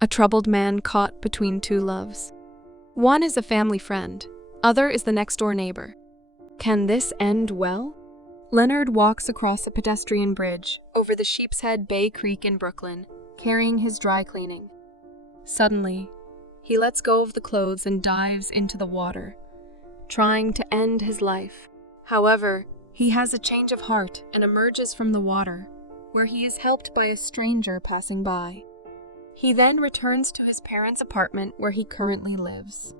a troubled man caught between two loves. One is a family friend, other is the next-door neighbor. Can this end well? Leonard walks across a pedestrian bridge over the Sheepshead Bay Creek in Brooklyn, carrying his dry cleaning. Suddenly, he lets go of the clothes and dives into the water, trying to end his life. However, he has a change of heart and emerges from the water, where he is helped by a stranger passing by. He then returns to his parents' apartment where he currently lives.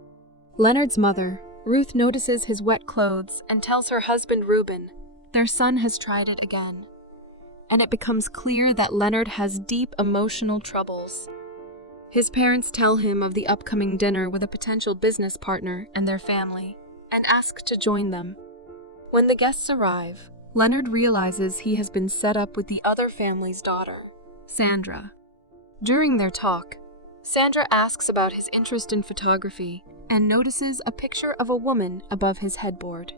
Leonard's mother, Ruth, notices his wet clothes and tells her husband Reuben their son has tried it again. And it becomes clear that Leonard has deep emotional troubles. His parents tell him of the upcoming dinner with a potential business partner and their family, and ask to join them. When the guests arrive, Leonard realizes he has been set up with the other family's daughter, Sandra. During their talk, Sandra asks about his interest in photography and notices a picture of a woman above his headboard.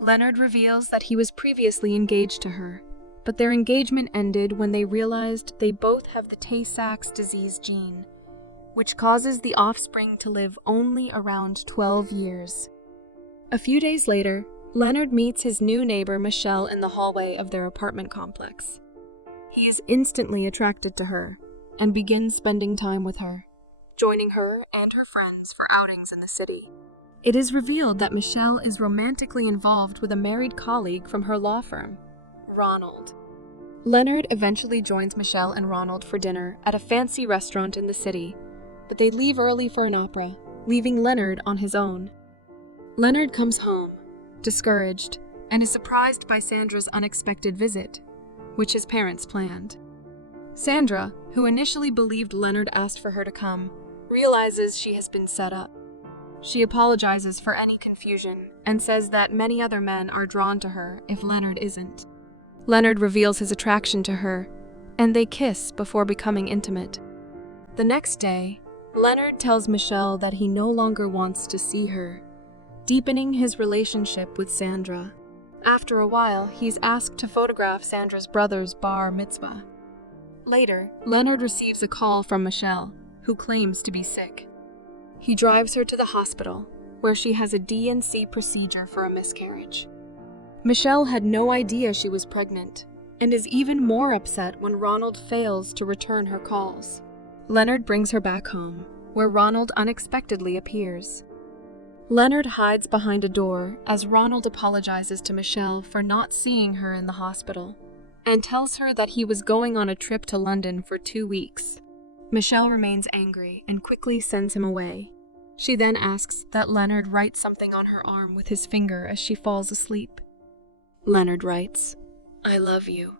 Leonard reveals that he was previously engaged to her, but their engagement ended when they realized they both have the Tay-Sachs disease gene, which causes the offspring to live only around 12 years. A few days later, Leonard meets his new neighbor Michelle in the hallway of their apartment complex. He is instantly attracted to her and begins spending time with her, joining her and her friends for outings in the city. It is revealed that Michelle is romantically involved with a married colleague from her law firm, Ronald. Leonard eventually joins Michelle and Ronald for dinner at a fancy restaurant in the city, but they leave early for an opera, leaving Leonard on his own. Leonard comes home, discouraged, and is surprised by Sandra's unexpected visit, which his parents planned. Sandra, who initially believed Leonard asked for her to come, realizes she has been set up. She apologizes for any confusion and says that many other men are drawn to her if Leonard isn't. Leonard reveals his attraction to her, and they kiss before becoming intimate. The next day, Leonard tells Michelle that he no longer wants to see her, deepening his relationship with Sandra. After a while, he's asked to photograph Sandra's brother's bar mitzvah. Later, Leonard receives a call from Michelle, who claims to be sick. He drives her to the hospital, where she has a D&C procedure for a miscarriage. Michelle had no idea she was pregnant, and is even more upset when Ronald fails to return her calls. Leonard brings her back home, where Ronald unexpectedly appears. Leonard hides behind a door as Ronald apologizes to Michelle for not seeing her in the hospital, and tells her that he was going on a trip to London for 2 weeks. Michelle remains angry and quickly sends him away. She then asks that Leonard write something on her arm with his finger as she falls asleep. Leonard writes, "I love you."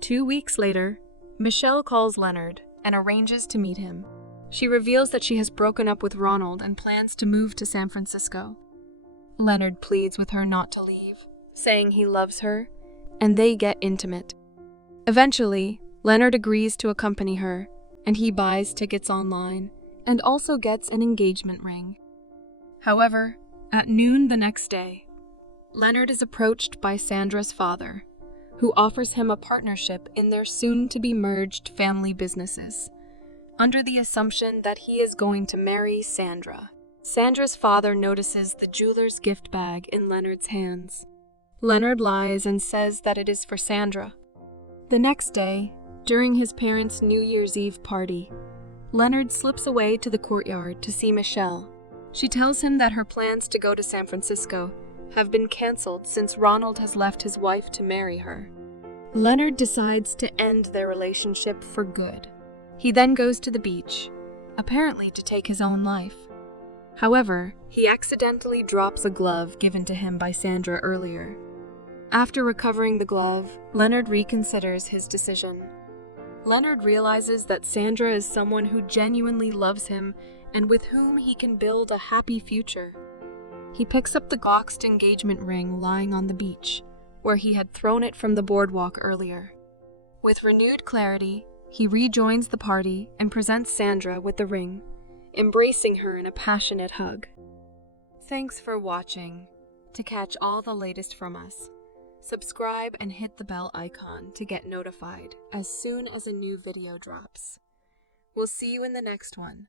2 weeks later, Michelle calls Leonard and arranges to meet him. She reveals that she has broken up with Ronald and plans to move to San Francisco. Leonard pleads with her not to leave, saying he loves her, and they get intimate. Eventually, Leonard agrees to accompany her, and he buys tickets online and also gets an engagement ring. However, at noon the next day, Leonard is approached by Sandra's father, who offers him a partnership in their soon-to-be-merged family businesses, under the assumption that he is going to marry Sandra. Sandra's father notices the jeweler's gift bag in Leonard's hands. Leonard lies and says that it is for Sandra. The next day, during his parents' New Year's Eve party, Leonard slips away to the courtyard to see Michelle. She tells him that her plans to go to San Francisco have been canceled since Ronald has left his wife to marry her. Leonard decides to end their relationship for good. He then goes to the beach, apparently to take his own life. However, he accidentally drops a glove given to him by Sandra earlier. After recovering the glove, Leonard reconsiders his decision. Leonard realizes that Sandra is someone who genuinely loves him and with whom he can build a happy future. He picks up the boxed engagement ring lying on the beach, where he had thrown it from the boardwalk earlier. With renewed clarity, he rejoins the party and presents Sandra with the ring, embracing her in a passionate hug. Thanks for watching. To catch all the latest from us, subscribe and hit the bell icon to get notified as soon as a new video drops. We'll see you in the next one.